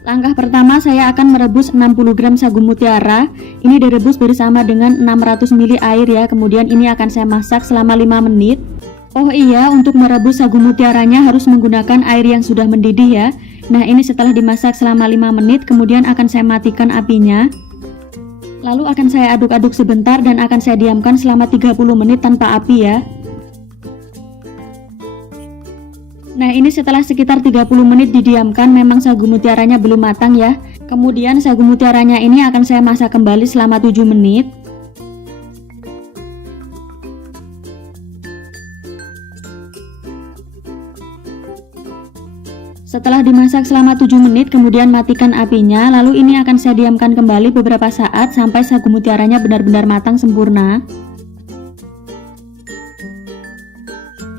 Langkah pertama saya akan merebus 60 gram sagu mutiara. Ini direbus bersama dengan 600 ml air ya. Kemudian ini akan saya masak selama 5 menit. Oh iya, untuk merebus sagu mutiaranya harus menggunakan air yang sudah mendidih ya. Nah, ini setelah dimasak selama 5 menit, kemudian akan saya matikan apinya. Lalu akan saya aduk-aduk sebentar dan akan saya diamkan selama 30 menit tanpa api ya. Nah, ini setelah sekitar 30 menit didiamkan, memang sagu mutiaranya belum matang ya. Kemudian sagu mutiaranya ini akan saya masak kembali selama 7 menit. Setelah dimasak selama 7 menit, kemudian matikan apinya. Lalu ini akan saya diamkan kembali beberapa saat sampai sagu mutiaranya benar-benar matang sempurna.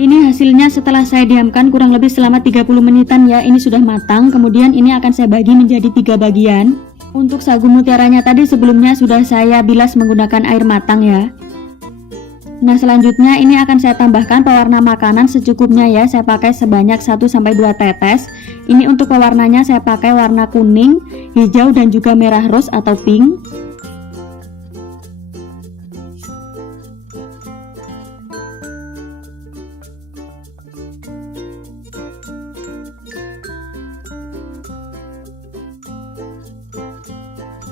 Ini hasilnya setelah saya diamkan kurang lebih selama 30 menitan ya. Ini sudah matang. Kemudian ini akan saya bagi menjadi 3 bagian. Untuk sagu mutiaranya tadi sebelumnya sudah saya bilas menggunakan air matang ya. Nah, selanjutnya ini akan saya tambahkan pewarna makanan secukupnya ya. Saya pakai sebanyak 1-2 tetes. Ini untuk pewarnanya saya pakai warna kuning, hijau dan juga merah rose atau pink.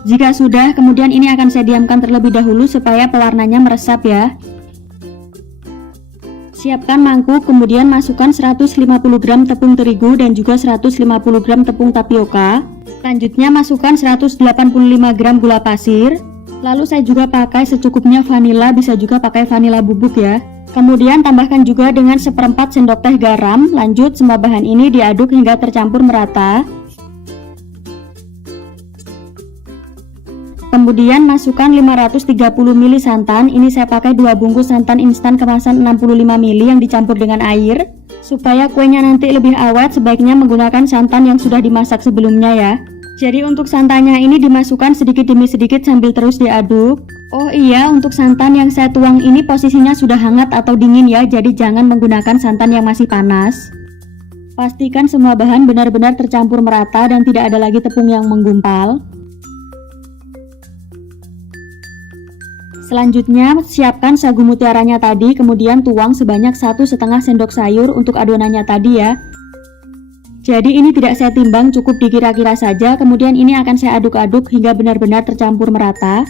Jika sudah, kemudian ini akan saya diamkan terlebih dahulu supaya pewarnanya meresap ya. Siapkan mangkuk, kemudian masukkan 150 gram tepung terigu dan juga 150 gram tepung tapioka. Selanjutnya masukkan 185 gram gula pasir. Lalu saya juga pakai secukupnya vanila, bisa juga pakai vanila bubuk ya. Kemudian tambahkan juga dengan 1/4 sendok teh garam. Lanjut, semua bahan ini diaduk hingga tercampur merata. Kemudian masukkan 530 ml santan. Ini saya pakai 2 bungkus santan instan kemasan 65 ml yang dicampur dengan air. Supaya kuenya nanti lebih awet, sebaiknya menggunakan santan yang sudah dimasak sebelumnya ya. Jadi untuk santannya ini dimasukkan sedikit demi sedikit sambil terus diaduk. Oh iya, untuk santan yang saya tuang ini posisinya sudah hangat atau dingin ya. Jadi jangan menggunakan santan yang masih panas. Pastikan semua bahan benar-benar tercampur merata dan tidak ada lagi tepung yang menggumpal. Selanjutnya, siapkan sagu mutiaranya tadi, kemudian tuang sebanyak 1,5 sendok sayur untuk adonannya tadi ya. Jadi ini tidak saya timbang, cukup dikira-kira saja. Kemudian ini akan saya aduk-aduk hingga benar-benar tercampur merata.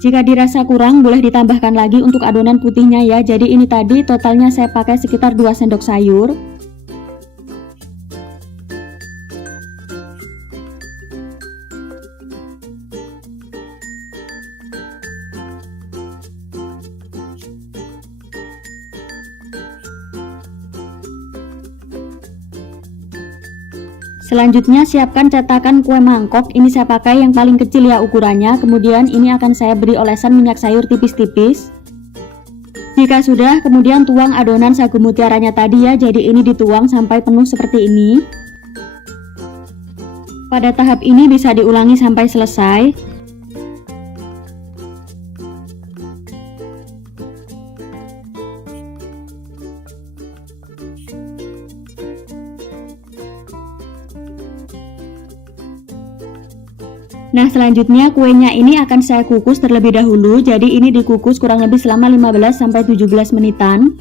Jika dirasa kurang, boleh ditambahkan lagi untuk adonan putihnya ya. Jadi ini tadi totalnya saya pakai sekitar 2 sendok sayur. Selanjutnya siapkan cetakan kue mangkok. Ini saya pakai yang paling kecil ya ukurannya. Kemudian ini akan saya beri olesan minyak sayur tipis-tipis. Jika sudah, kemudian tuang adonan sagu mutiaranya tadi ya. Jadi ini dituang sampai penuh seperti ini. Pada tahap ini bisa diulangi sampai selesai. Nah, selanjutnya kuenya ini akan saya kukus terlebih dahulu. Jadi ini dikukus kurang lebih selama 15-17 menitan.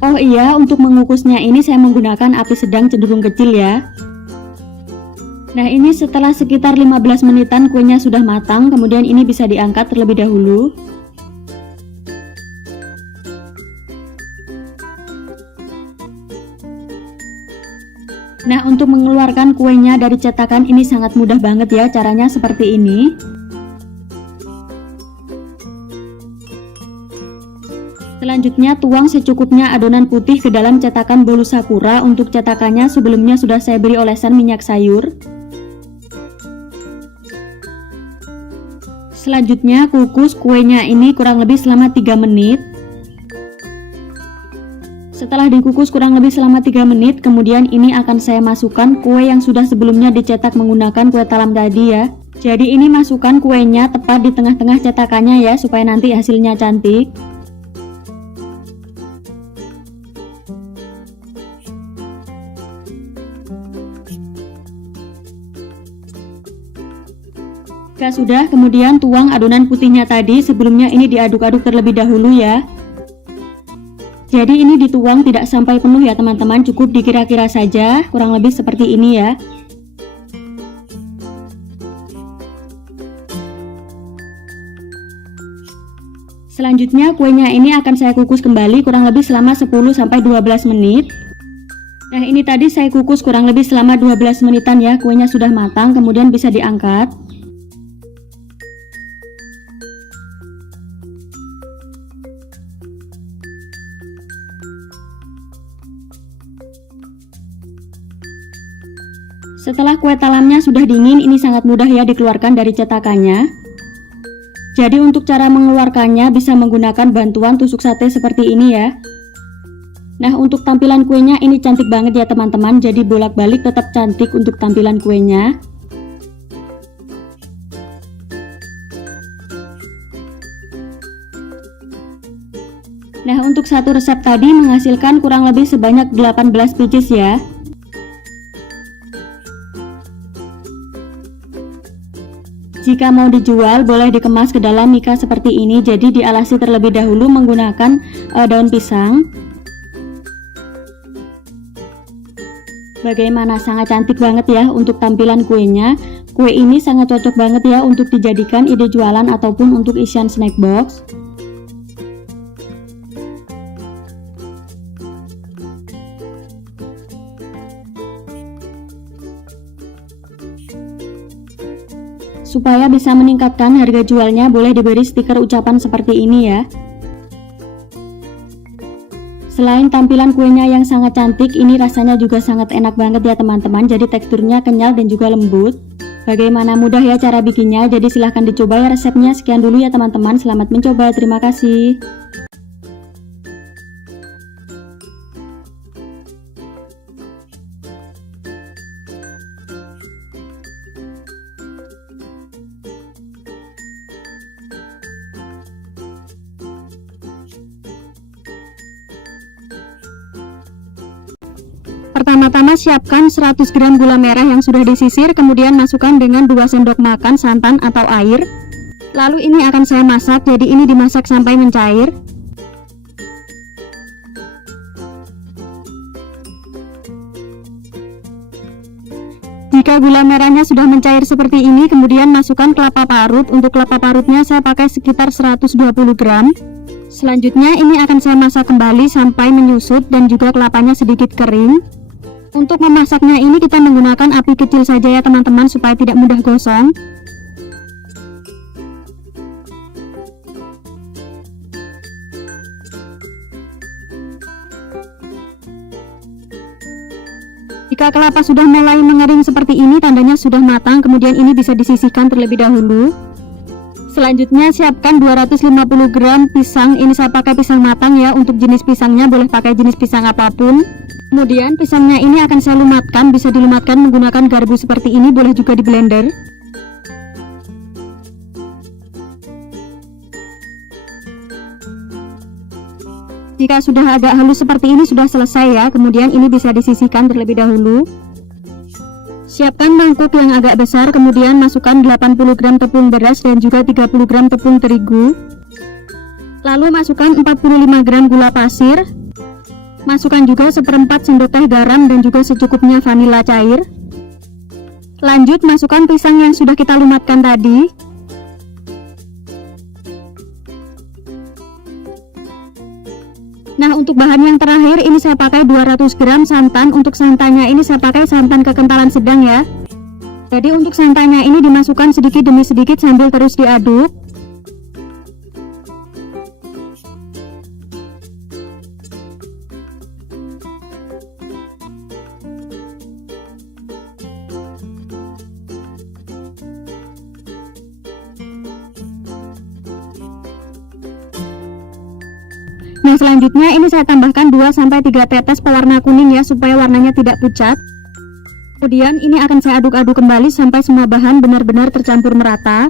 Oh iya, untuk mengukusnya ini saya menggunakan api sedang cenderung kecil ya. Nah, ini setelah sekitar 15 menitan kuenya sudah matang. Kemudian ini bisa diangkat terlebih dahulu. Nah, untuk mengeluarkan kuenya dari cetakan ini sangat mudah banget ya, caranya seperti ini. Selanjutnya tuang secukupnya adonan putih ke dalam cetakan bolu sakura. Untuk cetakannya sebelumnya sudah saya beri olesan minyak sayur. Selanjutnya kukus kuenya ini kurang lebih selama 3 menit. Setelah dikukus kurang lebih selama 3 menit, kemudian ini akan saya masukkan kue yang sudah sebelumnya dicetak menggunakan kue talam tadi ya. Jadi ini masukkan kuenya tepat di tengah-tengah cetakannya ya, supaya nanti hasilnya cantik. Jika sudah, kemudian tuang adonan putihnya tadi. Sebelumnya ini diaduk-aduk terlebih dahulu ya. Jadi ini dituang tidak sampai penuh ya teman-teman, cukup dikira-kira saja, kurang lebih seperti ini ya. Selanjutnya kuenya ini akan saya kukus kembali kurang lebih selama 10-12 menit. Nah ini tadi saya kukus kurang lebih selama 12 menitan ya, kuenya sudah matang, kemudian bisa diangkat. Setelah kue talamnya sudah dingin, ini sangat mudah ya dikeluarkan dari cetakannya. Jadi untuk cara mengeluarkannya bisa menggunakan bantuan tusuk sate seperti ini ya. Nah untuk tampilan kuenya ini cantik banget ya teman-teman, jadi bolak-balik tetap cantik untuk tampilan kuenya. Nah untuk satu resep tadi menghasilkan kurang lebih sebanyak 18 pieces ya. Jika mau dijual boleh dikemas ke dalam mika seperti ini, jadi dialasi terlebih dahulu menggunakan daun pisang. Bagaimana, sangat cantik banget ya untuk tampilan kuenya. Kue ini sangat cocok banget ya untuk dijadikan ide jualan ataupun untuk isian snack box. Supaya bisa meningkatkan harga jualnya, boleh diberi stiker ucapan seperti ini ya. Selain tampilan kuenya yang sangat cantik, ini rasanya juga sangat enak banget ya teman-teman. Jadi teksturnya kenyal dan juga lembut. Bagaimana, mudah ya cara bikinnya, jadi silahkan dicoba ya resepnya. Sekian dulu ya teman-teman, selamat mencoba, terima kasih. Pertama-tama siapkan 100 gram gula merah yang sudah disisir, kemudian masukkan dengan 2 sendok makan santan atau air. Lalu ini akan saya masak, jadi ini dimasak sampai mencair. Jika gula merahnya sudah mencair seperti ini, kemudian masukkan kelapa parut. Untuk kelapa parutnya saya pakai sekitar 120 gram. Selanjutnya ini akan saya masak kembali sampai menyusut dan juga kelapanya sedikit kering. Untuk memasaknya ini kita menggunakan api kecil saja ya teman-teman, supaya tidak mudah gosong. Jika kelapa sudah mulai mengering seperti ini, tandanya sudah matang, kemudian ini bisa disisihkan terlebih dahulu. Selanjutnya siapkan 250 gram pisang, ini saya pakai pisang matang ya. Untuk jenis pisangnya boleh pakai jenis pisang apapun. Kemudian pisangnya ini akan saya lumatkan, bisa dilumatkan menggunakan garpu seperti ini, boleh juga di blender. Jika sudah agak halus seperti ini sudah selesai ya, kemudian ini bisa disisihkan terlebih dahulu. Siapkan mangkuk yang agak besar, kemudian masukkan 80 gram tepung beras dan juga 30 gram tepung terigu. Lalu masukkan 45 gram gula pasir. Masukkan juga seperempat sendok teh garam dan juga secukupnya vanila cair. Lanjut masukkan pisang yang sudah kita lumatkan tadi. Nah untuk bahan yang terakhir ini saya pakai 200 gram santan. Untuk santannya ini saya pakai santan kekentalan sedang ya. Jadi untuk santannya ini dimasukkan sedikit demi sedikit sambil terus diaduk. Nah selanjutnya ini saya tambahkan 2-3 tetes pewarna kuning ya, supaya warnanya tidak pucat. Kemudian ini akan saya aduk-aduk kembali sampai semua bahan benar-benar tercampur merata.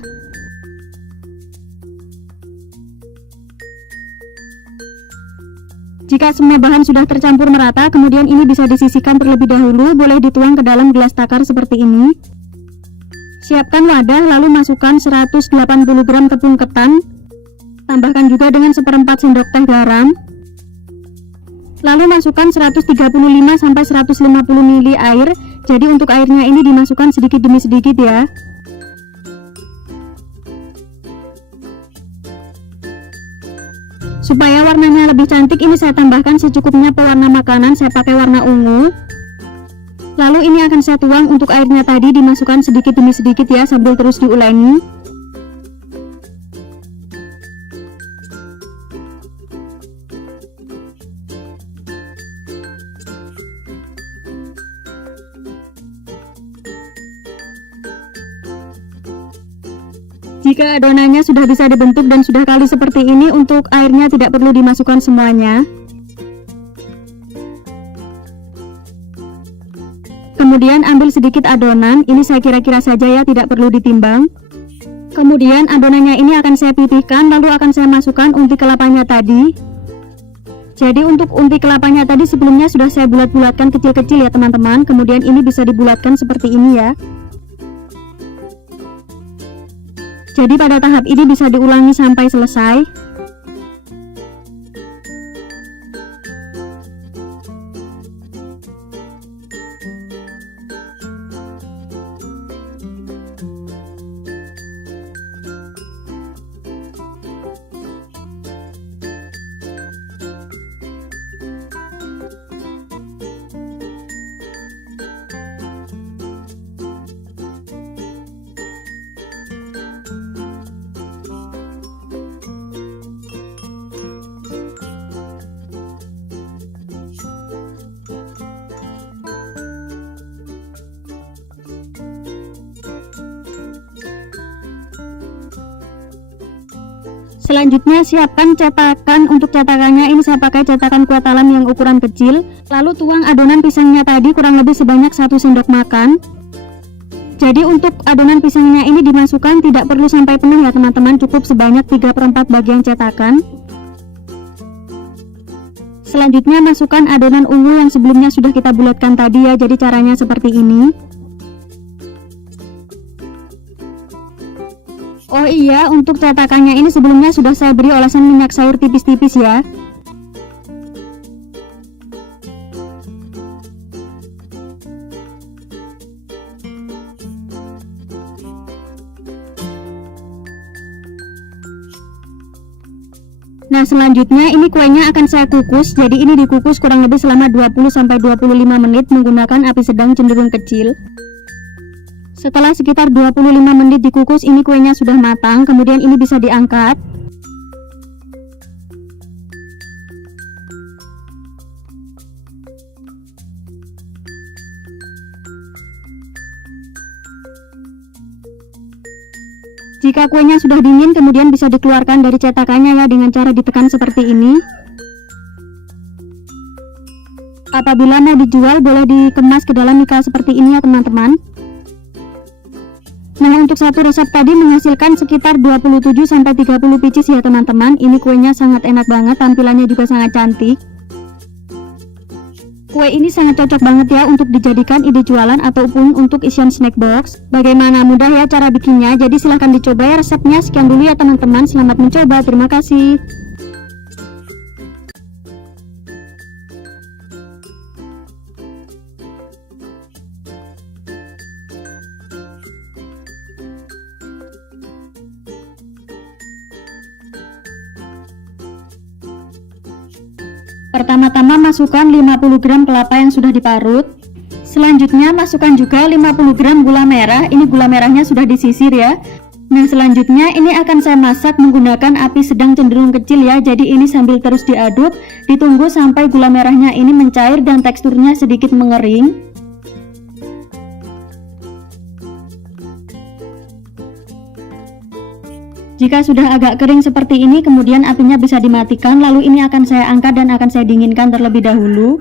Jika semua bahan sudah tercampur merata, kemudian ini bisa disisihkan terlebih dahulu, boleh dituang ke dalam gelas takar seperti ini. Siapkan wadah, lalu masukkan 180 gram tepung ketan. Tambahkan juga dengan 1/4 sendok teh garam. Lalu masukkan 135-150 ml air. Jadi untuk airnya ini dimasukkan sedikit demi sedikit ya. Supaya warnanya lebih cantik, ini saya tambahkan secukupnya pewarna makanan, saya pakai warna ungu. Lalu ini akan saya tuang, untuk airnya tadi dimasukkan sedikit demi sedikit ya, sambil terus diulangi. Jika adonannya sudah bisa dibentuk dan sudah kali seperti ini, untuk airnya tidak perlu dimasukkan semuanya. Kemudian ambil sedikit adonan, ini saya kira-kira saja ya, tidak perlu ditimbang. Kemudian adonannya ini akan saya pipihkan, lalu akan saya masukkan unti kelapanya tadi. Jadi untuk unti kelapanya tadi sebelumnya sudah saya bulat-bulatkan kecil-kecil ya teman-teman. Kemudian ini bisa dibulatkan seperti ini ya. Jadi pada tahap ini bisa diulangi sampai selesai. Selanjutnya siapkan cetakan. Untuk cetakannya ini saya pakai cetakan kue talam yang ukuran kecil. Lalu tuang adonan pisangnya tadi kurang lebih sebanyak 1 sendok makan. Jadi untuk adonan pisangnya ini dimasukkan tidak perlu sampai penuh ya teman-teman, cukup sebanyak 3/4 bagian cetakan. Selanjutnya masukkan adonan ungu yang sebelumnya sudah kita bulatkan tadi ya, jadi caranya seperti ini. Oh iya, untuk cetakannya ini sebelumnya sudah saya beri olesan minyak sayur tipis-tipis ya. Nah selanjutnya ini kuenya akan saya kukus, jadi ini dikukus kurang lebih selama 20-25 menit menggunakan api sedang cenderung kecil. Setelah sekitar 25 menit dikukus, ini kuenya sudah matang, kemudian ini bisa diangkat. Jika kuenya sudah dingin, kemudian bisa dikeluarkan dari cetakannya ya, dengan cara ditekan seperti ini. Apabila mau dijual, boleh dikemas ke dalam mika seperti ini ya teman-teman. Nah untuk satu resep tadi menghasilkan sekitar 27-30 pieces ya teman-teman. Ini kuenya sangat enak banget, tampilannya juga sangat cantik. Kue ini sangat cocok banget ya untuk dijadikan ide jualan ataupun untuk isian snack box. Bagaimana, mudah ya cara bikinnya, jadi silahkan dicoba ya resepnya. Sekian dulu ya teman-teman, selamat mencoba, terima kasih. Pertama-tama masukkan 50 gram kelapa yang sudah diparut. Selanjutnya masukkan juga 50 gram gula merah. Ini gula merahnya sudah disisir ya. Nah selanjutnya ini akan saya masak menggunakan api sedang cenderung kecil ya. Jadi ini sambil terus diaduk, ditunggu sampai gula merahnya ini mencair dan teksturnya sedikit mengering. Jika sudah agak kering seperti ini, kemudian apinya bisa dimatikan. Lalu ini akan saya angkat dan akan saya dinginkan terlebih dahulu.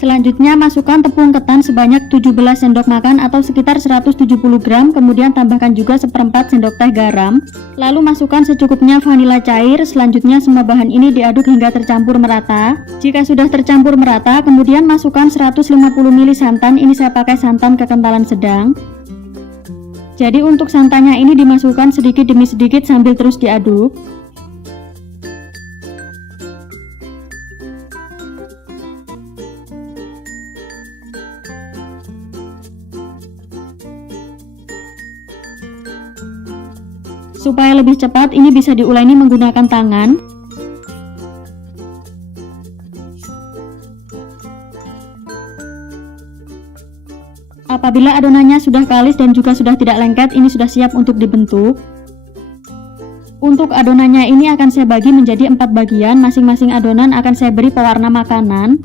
Selanjutnya masukkan tepung ketan sebanyak 17 sendok makan atau sekitar 170 gram, kemudian tambahkan juga seperempat sendok teh garam. Lalu masukkan secukupnya vanila cair. Selanjutnya semua bahan ini diaduk hingga tercampur merata. Jika sudah tercampur merata, kemudian masukkan 150 ml santan. Ini saya pakai santan kekentalan sedang. Jadi untuk santannya ini dimasukkan sedikit demi sedikit sambil terus diaduk. Supaya lebih cepat, ini bisa diuleni menggunakan tangan. Apabila adonannya sudah kalis dan juga sudah tidak lengket, ini sudah siap untuk dibentuk. Untuk adonannya ini akan saya bagi menjadi 4 bagian, masing-masing adonan akan saya beri pewarna makanan.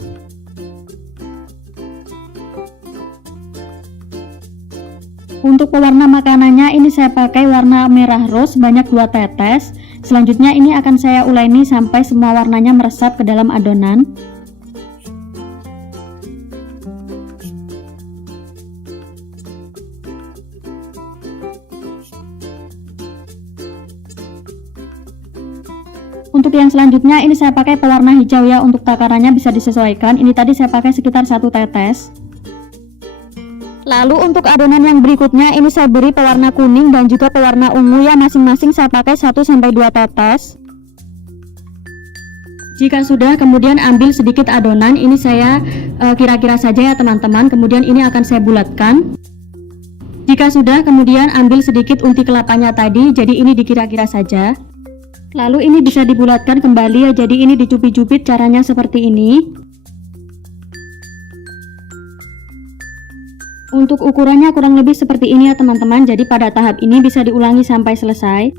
Untuk pewarna makanannya ini saya pakai warna merah rose sebanyak 2 tetes. Selanjutnya ini akan saya uleni sampai semua warnanya meresap ke dalam adonan. Untuk yang selanjutnya ini saya pakai pewarna hijau ya, untuk takarannya bisa disesuaikan. Ini tadi saya pakai sekitar 1 tetes. Lalu untuk adonan yang berikutnya ini saya beri pewarna kuning dan juga pewarna ungu ya, masing-masing saya pakai 1-2 tetes. Jika sudah, kemudian ambil sedikit adonan, ini saya kira-kira saja ya teman-teman, kemudian ini akan saya bulatkan. Jika sudah, kemudian ambil sedikit unti kelapanya tadi, jadi ini dikira-kira saja. Lalu ini bisa dibulatkan kembali ya, jadi ini dicubit-cubit, caranya seperti ini. Untuk ukurannya kurang lebih seperti ini ya teman-teman, jadi pada tahap ini bisa diulangi sampai selesai.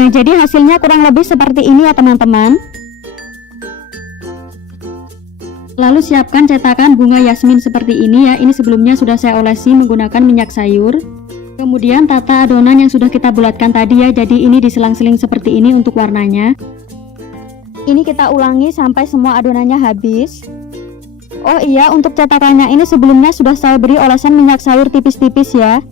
Nah, jadi hasilnya kurang lebih seperti ini ya teman-teman. Lalu siapkan cetakan bunga yasmin seperti ini ya. Ini sebelumnya sudah saya olesi menggunakan minyak sayur. Kemudian tata adonan yang sudah kita bulatkan tadi ya. Jadi ini diselang-seling seperti ini untuk warnanya. Ini kita ulangi sampai semua adonannya habis. Oh iya, untuk cetakannya ini sebelumnya sudah saya beri olesan minyak sayur tipis-tipis ya.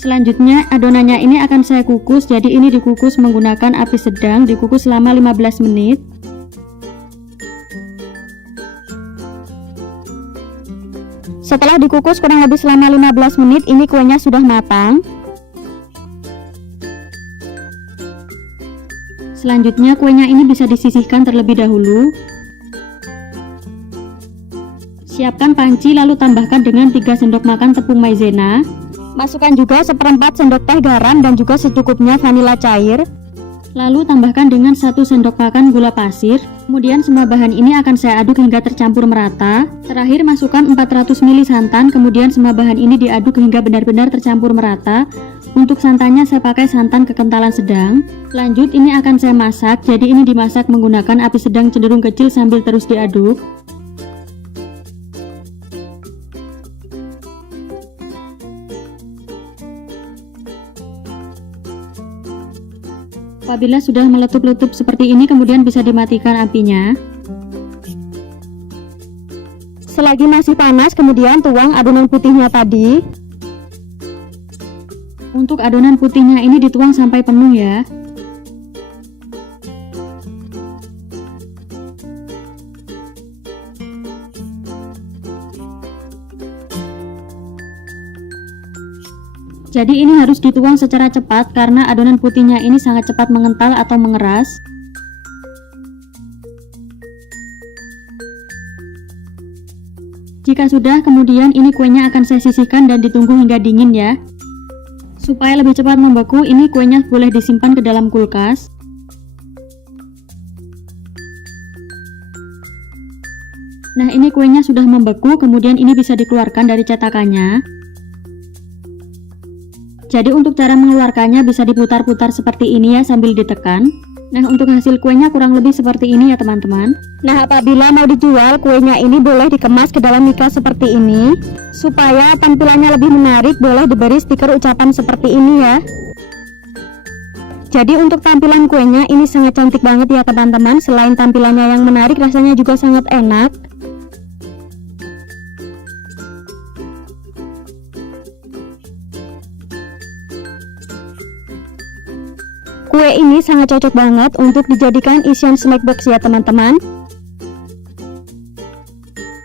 Selanjutnya adonannya ini akan saya kukus, jadi ini dikukus menggunakan api sedang, dikukus selama 15 menit. Setelah dikukus kurang lebih selama 15 menit, ini kuenya sudah matang. Selanjutnya kuenya ini bisa disisihkan terlebih dahulu. Siapkan panci lalu tambahkan dengan 3 sendok makan tepung maizena. Masukkan juga seperempat sendok teh garam dan juga secukupnya vanila cair. Lalu tambahkan dengan 1 sendok makan gula pasir. Kemudian semua bahan ini akan saya aduk hingga tercampur merata. Terakhir masukkan 400 ml santan. Kemudian semua bahan ini diaduk hingga benar-benar tercampur merata. Untuk santannya saya pakai santan kekentalan sedang. Lanjut ini akan saya masak. Jadi ini dimasak menggunakan api sedang cenderung kecil sambil terus diaduk. Apabila sudah meletup-letup seperti ini, kemudian bisa dimatikan apinya. Selagi masih panas, kemudian tuang adonan putihnya tadi. Untuk adonan putihnya ini dituang sampai penuh ya. Jadi ini harus dituang secara cepat karena adonan putihnya ini sangat cepat mengental atau mengeras. Jika Jika sudah, kemudian ini kuenya akan saya sisihkan dan ditunggu hingga dingin ya. Supaya lebih cepat membeku, ini kuenya boleh disimpan ke dalam kulkas. Nah, ini kuenya sudah membeku, kemudian ini bisa dikeluarkan dari cetakannya. Jadi untuk cara mengeluarkannya bisa diputar-putar seperti ini ya sambil ditekan. Nah, untuk hasil kuenya kurang lebih seperti ini ya teman-teman. Nah, apabila mau dijual, kuenya ini boleh dikemas ke dalam mika seperti ini. Supaya tampilannya lebih menarik, boleh diberi stiker ucapan seperti ini ya. Jadi untuk tampilan kuenya ini sangat cantik banget ya teman-teman. Selain tampilannya yang menarik, rasanya juga sangat enak. Kue ini sangat cocok banget untuk dijadikan isian snack box ya teman-teman.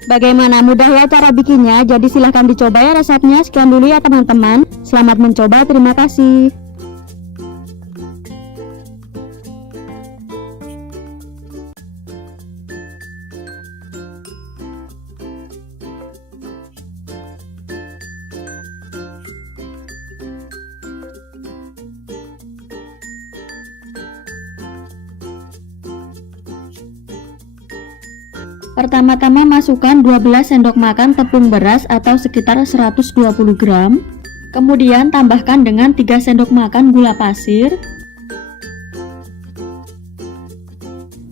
Bagaimana, mudah ya cara bikinnya? Jadi silahkan dicoba ya resepnya. Sekian dulu ya teman-teman. Selamat mencoba, terima kasih. Pertama-tama masukkan 12 sendok makan tepung beras atau sekitar 120 gram. Kemudian tambahkan dengan 3 sendok makan gula pasir.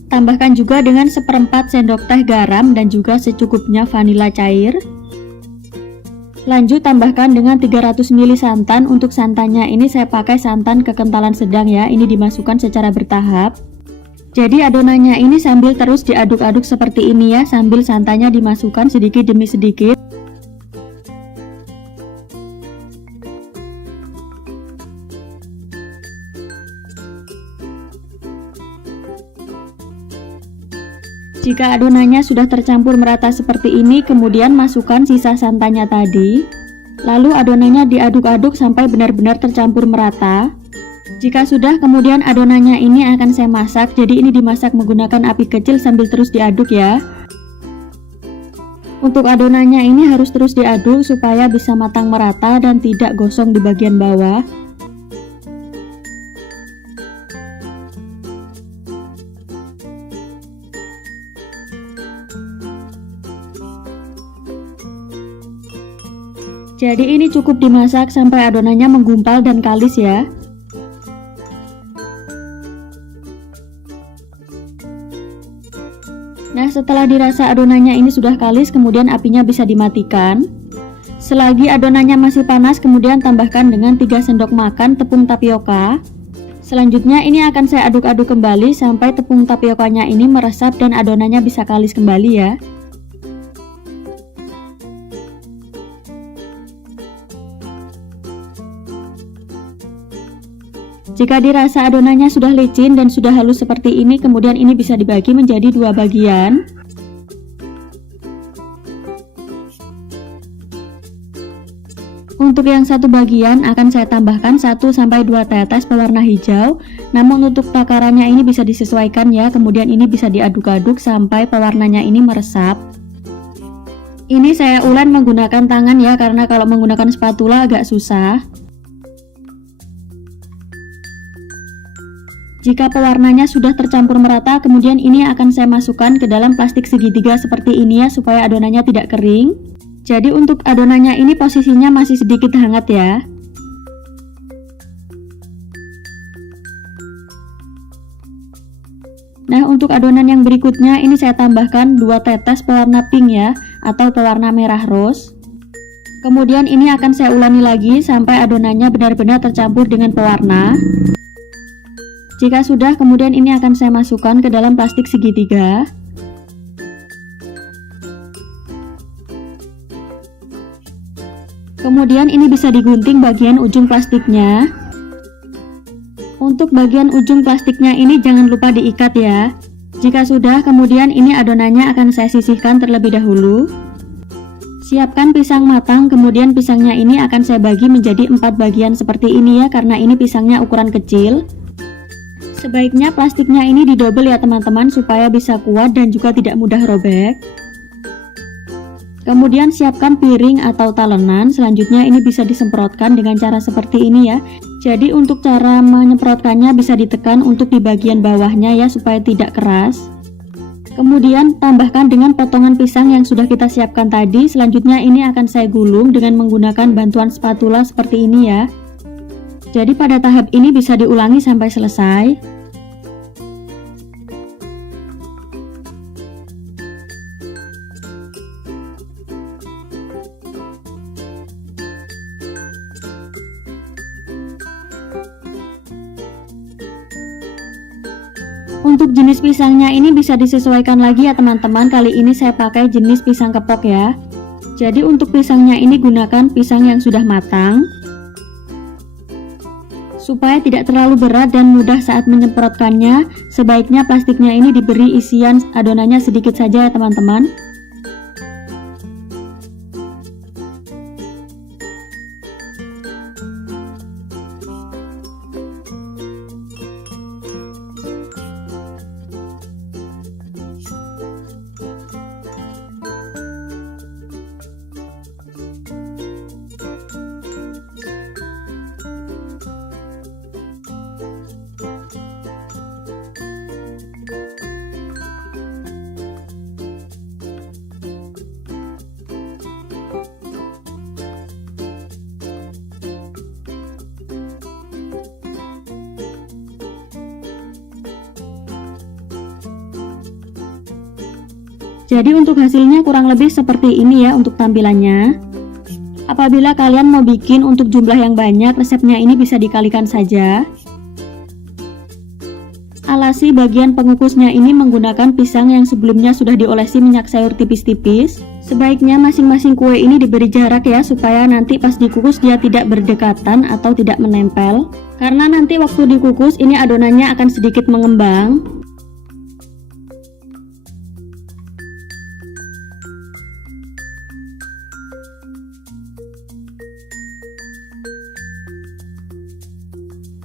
Tambahkan juga dengan 1/4 sendok teh garam dan juga secukupnya vanila cair. Lanjut tambahkan dengan 300 ml santan. Untuk santannya ini saya pakai santan kekentalan sedang ya. Ini dimasukkan secara bertahap. Jadi adonannya ini sambil terus diaduk-aduk seperti ini ya, sambil santannya dimasukkan sedikit demi sedikit. Jika adonannya sudah tercampur merata seperti ini, kemudian masukkan sisa santannya tadi. Lalu adonannya diaduk-aduk sampai benar-benar tercampur merata. Jika sudah, kemudian adonannya ini akan saya masak. Jadi ini dimasak menggunakan api kecil sambil terus diaduk ya. Untuk adonannya ini harus terus diaduk supaya bisa matang merata dan tidak gosong di bagian bawah. Jadi ini cukup dimasak sampai adonannya menggumpal dan kalis ya. Nah, setelah dirasa adonannya ini sudah kalis, kemudian apinya bisa dimatikan. Selagi adonannya masih panas, kemudian tambahkan dengan 3 sendok makan tepung tapioka. Selanjutnya ini akan saya aduk-aduk kembali sampai tepung tapiokanya ini meresap dan adonannya bisa kalis kembali ya. Jika dirasa adonannya sudah licin dan sudah halus seperti ini, kemudian ini bisa dibagi menjadi 2 bagian. Untuk yang satu bagian akan saya tambahkan 1-2 tetes pewarna hijau. Namun untuk takarannya ini bisa disesuaikan ya. Kemudian ini bisa diaduk-aduk sampai pewarnanya ini meresap. Ini saya ulen menggunakan tangan ya, karena kalau menggunakan spatula agak susah. Jika pewarnanya sudah tercampur merata, kemudian ini akan saya masukkan ke dalam plastik segitiga seperti ini ya, supaya adonannya tidak kering. Jadi untuk adonannya ini posisinya masih sedikit hangat ya. Nah, untuk adonan yang berikutnya ini saya tambahkan 2 tetes pewarna pink ya, atau pewarna merah rose. Kemudian ini akan saya ulangi lagi sampai adonannya benar-benar tercampur dengan pewarna. Jika sudah, kemudian ini akan saya masukkan ke dalam plastik segitiga. Kemudian ini bisa digunting bagian ujung plastiknya. Untuk bagian ujung plastiknya ini jangan lupa diikat ya. Jika sudah, kemudian ini adonannya akan saya sisihkan terlebih dahulu. Siapkan pisang matang, kemudian pisangnya ini akan saya bagi menjadi 4 bagian seperti ini ya, karena ini pisangnya ukuran kecil. Sebaiknya plastiknya ini didobel ya teman-teman, supaya bisa kuat dan juga tidak mudah robek. Kemudian siapkan piring atau talenan. Selanjutnya ini bisa disemprotkan dengan cara seperti ini ya. Jadi untuk cara menyemprotkannya bisa ditekan untuk di bagian bawahnya ya, supaya tidak keras. Kemudian tambahkan dengan potongan pisang yang sudah kita siapkan tadi. Selanjutnya ini akan saya gulung dengan menggunakan bantuan spatula seperti ini ya. Jadi pada tahap ini bisa diulangi sampai selesai. Untuk jenis pisangnya ini bisa disesuaikan lagi ya teman-teman. Kali ini saya pakai jenis pisang kepok ya. Jadi untuk pisangnya ini gunakan pisang yang sudah matang, supaya tidak terlalu berat dan mudah saat menyemprotkannya. Sebaiknya plastiknya ini diberi isian adonannya sedikit saja ya teman-teman. Jadi untuk hasilnya kurang lebih seperti ini ya untuk tampilannya. Apabila kalian mau bikin untuk jumlah yang banyak, resepnya ini bisa dikalikan saja. Alasi bagian pengukusnya ini menggunakan pisang yang sebelumnya sudah diolesi minyak sayur tipis-tipis. Sebaiknya masing-masing kue ini diberi jarak ya, supaya nanti pas dikukus dia tidak berdekatan atau tidak menempel. Karena nanti waktu dikukus ini adonannya akan sedikit mengembang.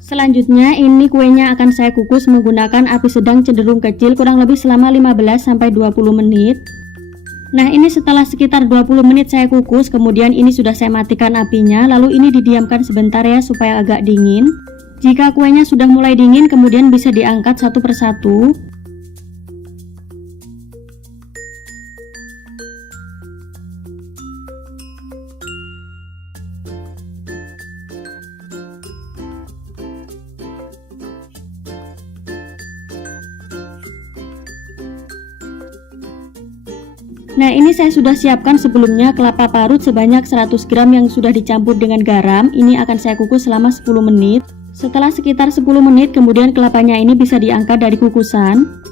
Selanjutnya ini kuenya akan saya kukus menggunakan api sedang cenderung kecil kurang lebih selama 15-20 menit. Nah ini setelah sekitar 20 menit saya kukus, kemudian ini sudah saya matikan apinya, lalu ini didiamkan sebentar ya supaya agak dingin. Jika kuenya sudah mulai dingin, kemudian bisa diangkat satu persatu. Nah ini saya sudah siapkan sebelumnya kelapa parut sebanyak 100 gram yang sudah dicampur dengan garam. Ini akan saya kukus selama 10 menit. Setelah sekitar 10 menit kemudian kelapanya ini bisa diangkat dari kukusan.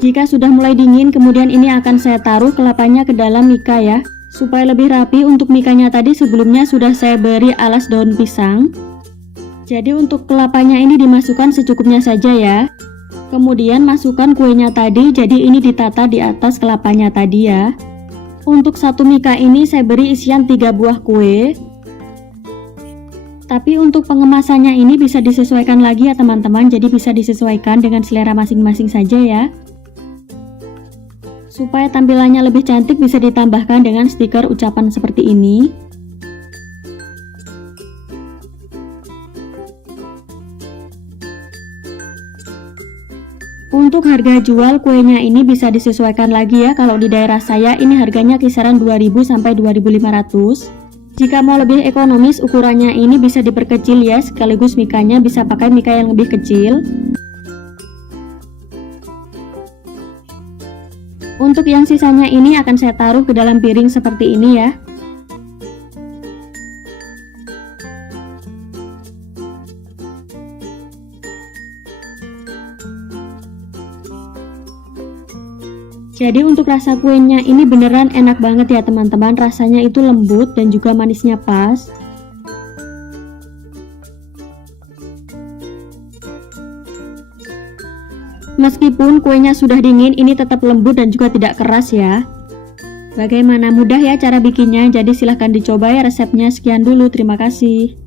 Jika sudah mulai dingin, kemudian ini akan saya taruh kelapanya ke dalam mika ya. Supaya lebih rapi, untuk mikanya tadi sebelumnya sudah saya beri alas daun pisang. Jadi untuk kelapanya ini dimasukkan secukupnya saja ya. Kemudian masukkan kuenya tadi, jadi ini ditata di atas kelapanya tadi ya. Untuk satu mika ini saya beri isian 3 buah kue. Tapi untuk pengemasannya ini bisa disesuaikan lagi ya teman-teman, jadi bisa disesuaikan dengan selera masing-masing saja ya. Supaya tampilannya lebih cantik bisa ditambahkan dengan stiker ucapan seperti ini. Untuk harga jual kuenya ini bisa disesuaikan lagi ya. Kalau di daerah saya ini harganya kisaran 2000 sampai 2500. Jika mau lebih ekonomis, ukurannya ini bisa diperkecil ya, sekaligus mikanya bisa pakai mika yang lebih kecil. Untuk yang sisanya ini akan saya taruh ke dalam piring seperti ini ya. Jadi untuk rasa kuenya ini beneran enak banget ya teman-teman. Rasanya itu lembut dan juga manisnya pas. Meskipun kuenya sudah dingin, ini tetap lembut dan juga tidak keras ya. Bagaimana, mudah ya cara bikinnya? Jadi silahkan dicoba ya resepnya. Sekian dulu, terima kasih.